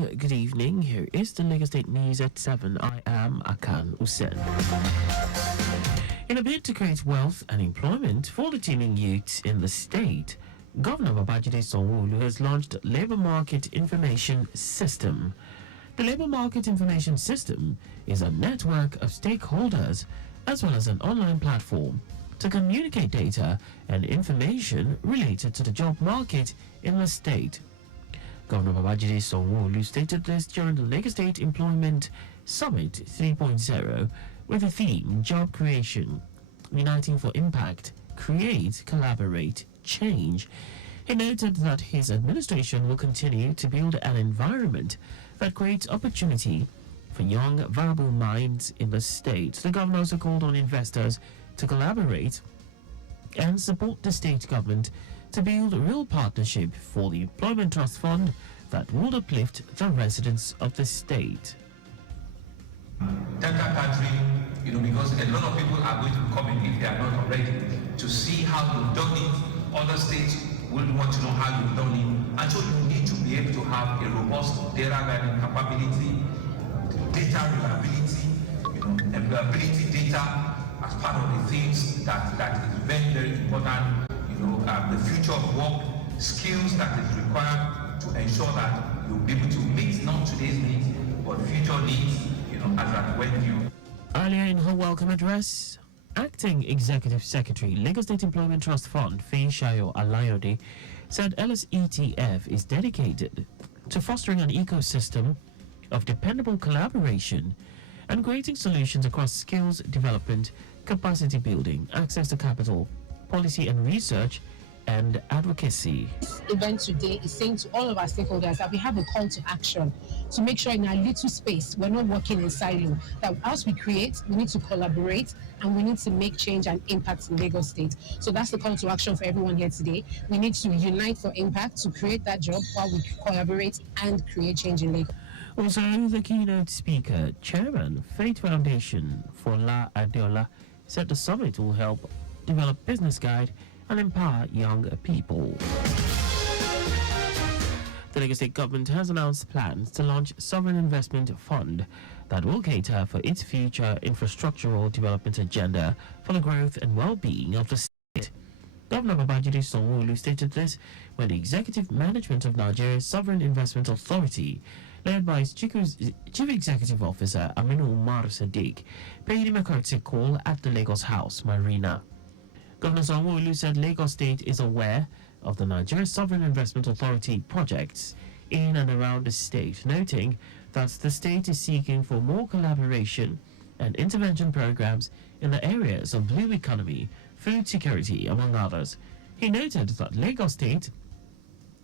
Good evening. Here is the Lagos State News at 7. I am Akan Usen. In a bid to create wealth and employment for the teeming youths in the state, Governor Babajide Sanwo-Olu has launched Labour Market Information System. The Labour Market Information System is a network of stakeholders as well as an online platform to communicate data and information related to the job market in the state. Governor Babajide Sanwo-Olu stated this during the Lagos State Employment Summit 3.0 with the theme Job Creation, Uniting for Impact, Create, Collaborate, Change. He noted that his administration will continue to build an environment that creates opportunity for young, viable minds in the state. The governor also called on investors to collaborate and support the state government to build a real partnership for the Employment Trust Fund that would uplift the residents of the state. Data gathering, because a lot of people are going to be coming if they are not already to see how you've done it. Other states will want to know how you've done it, and so you need to be able to have a robust data gathering capability, data reliability, employability data as part of the things that is very, very important. The future of work, skills that is required to ensure that you'll be able to meet not today's needs, but future needs, as at when you. Earlier in her welcome address, Acting Executive Secretary, Lagos State Employment Trust Fund, Shayo Alayode, said LSETF is dedicated to fostering an ecosystem of dependable collaboration and creating solutions across skills development, capacity building, access to capital, policy and research, and advocacy. This event today is saying to all of our stakeholders that we have a call to action to make sure in our little space we're not working in silo, that as we create, we need to collaborate and we need to make change and impact in Lagos State. So that's the call to action for everyone here today. We need to unite for impact to create that job while we collaborate and create change in Lagos. Also, the keynote speaker, Chairman, Faith Foundation, Fola Adeola, said the summit will help develop business guide and empower young people. The Lagos State government has announced plans to launch Sovereign Investment Fund that will cater for its future infrastructural development agenda for the growth and well-being of the state. Governor Babajide Sanwo-Olu stated this when the executive management of Nigeria's Sovereign Investment Authority, led by its Chief Executive Officer Aminu Umar Sadiq, paid him a courtesy call at the Lagos House Marina. Governor Sanwo-Olu said Lagos State is aware of the Nigeria Sovereign Investment Authority projects in and around the state, noting that the state is seeking for more collaboration and intervention programs in the areas of blue economy, food security, among others. He noted that Lagos State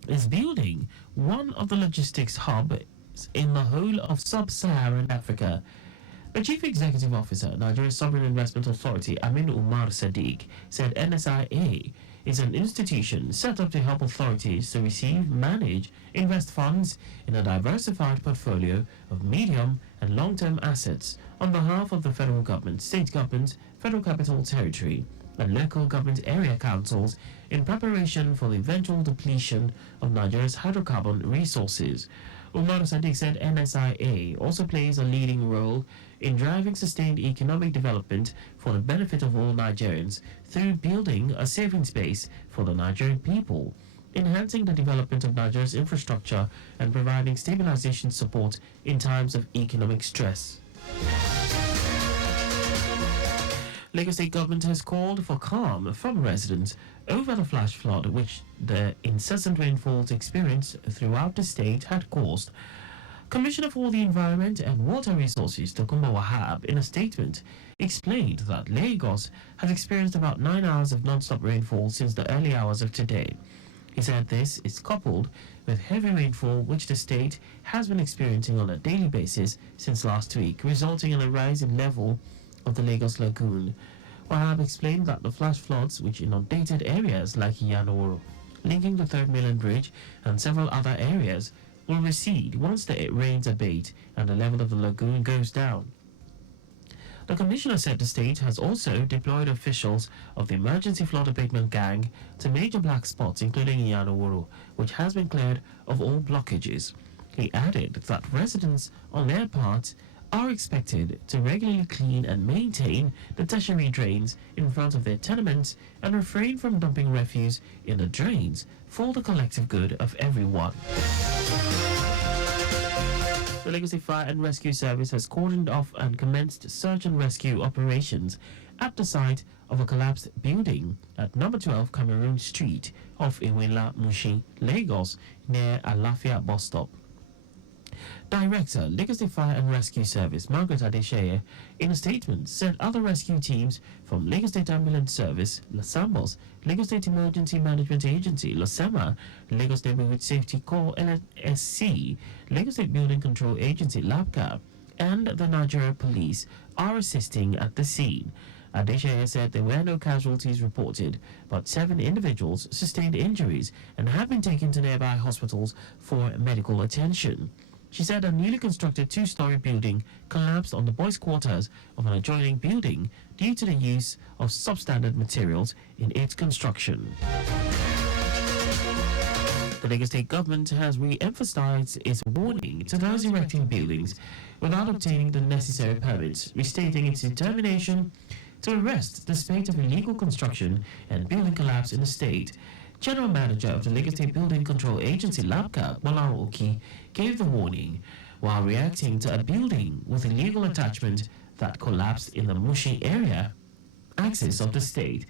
is building one of the logistics hubs in the whole of sub-Saharan Africa. The Chief Executive Officer, Nigeria Sovereign Investment Authority, Amin Umar Sadiq, said NSIA is an institution set up to help authorities to receive, manage, invest funds in a diversified portfolio of medium and long-term assets on behalf of the federal government, state government, federal capital territory, and local government area councils in preparation for the eventual depletion of Nigeria's hydrocarbon resources. Umar Sadiq said NSIA also plays a leading role in driving sustained economic development for the benefit of all Nigerians through building a savings base for the Nigerian people, enhancing the development of Nigeria's infrastructure, and providing stabilization support in times of economic stress. Lagos State government has called for calm from residents over the flash flood which the incessant rainfalls experienced throughout the state had caused. Commissioner for the Environment and Water Resources, Tokunbo Wahab, in a statement, explained that Lagos has experienced about 9 hours of non-stop rainfall since the early hours of today. He said this is coupled with heavy rainfall which the state has been experiencing on a daily basis since last week, resulting in a rise in level of the Lagos Lagoon. Wahab explained that the flash floods which inundated areas like Yanoro, linking the Third Mainland Bridge and several other areas, will recede once the rains abate and the level of the lagoon goes down. The commissioner said the state has also deployed officials of the Emergency Flood Abatement Gang to major black spots, including Yanoro, which has been cleared of all blockages. He added that residents, on their part, are expected to regularly clean and maintain the tertiary drains in front of their tenements and refrain from dumping refuse in the drains for the collective good of everyone. The Lagos State Fire and Rescue Service has cordoned off and commenced search and rescue operations at the site of a collapsed building at number 12 Cameroon Street off Iwela, Mushin, Lagos, near Alafia bus stop. Director, Lagos State Fire and Rescue Service, Margaret Adesheye, in a statement said other rescue teams from Lagos State Ambulance Service, LASAMBOS, Lagos State Emergency Management Agency, LASEMA, Lagos Neighborhood Safety Corps, LSC, Lagos State Building Control Agency, LABCA, and the Nigeria Police are assisting at the scene. Adesheye said there were no casualties reported, but 7 individuals sustained injuries and have been taken to nearby hospitals for medical attention. She said a newly constructed 2-story building collapsed on the boys' quarters of an adjoining building due to the use of substandard materials in its construction. The Lagos State government has re-emphasized its warning to those erecting buildings without obtaining the necessary permits, restating its determination to arrest the spate of illegal construction and building collapse in the state. General Manager of the Lagos State Building Control Agency, LABCA, Bola Oki, gave the warning while reacting to a building with illegal attachment that collapsed in the Mushin area axis of the state.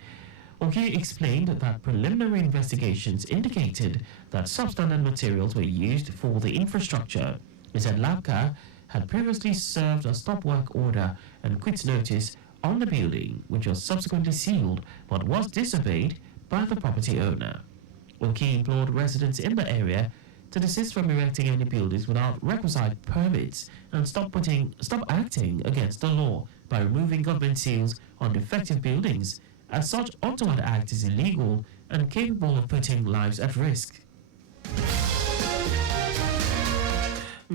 Oki explained that preliminary investigations indicated that substandard materials were used for the infrastructure. He said LABCA had previously served a stop work order and quit notice on the building, which was subsequently sealed but was disobeyed by the property owner. Oki implored residents in the area to desist from erecting any buildings without requisite permits and stop acting against the law by removing government seals on defective buildings, as such untoward act is illegal and capable of putting lives at risk.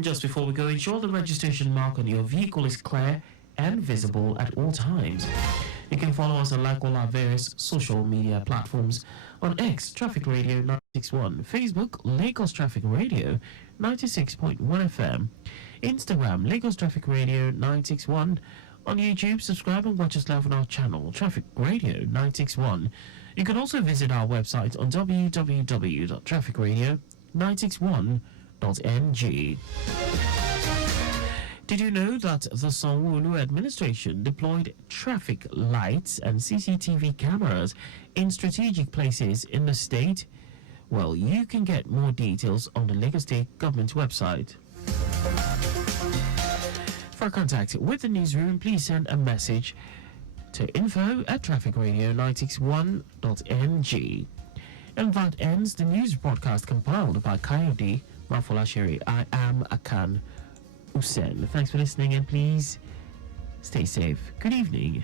Just before we go, ensure the registration mark on your vehicle is clear and visible at all times. You can follow us and like all our various social media platforms on X, Traffic Radio 961, Facebook, Lagos Traffic Radio 96.1 FM, Instagram, Lagos Traffic Radio 961, on YouTube, subscribe and watch us live on our channel, Traffic Radio 961. You can also visit our website on www.trafficradio961.ng. Did you know that the Sanwo-Olu administration deployed traffic lights and CCTV cameras in strategic places in the state? Well, you can get more details on the Lagos State government website. For contact with the newsroom, please send a message to info@trafficradio961.ng. And that ends the news broadcast compiled by Kayode Mafolasheri. I am Akan Usen. Thanks for listening and please stay safe. Good evening.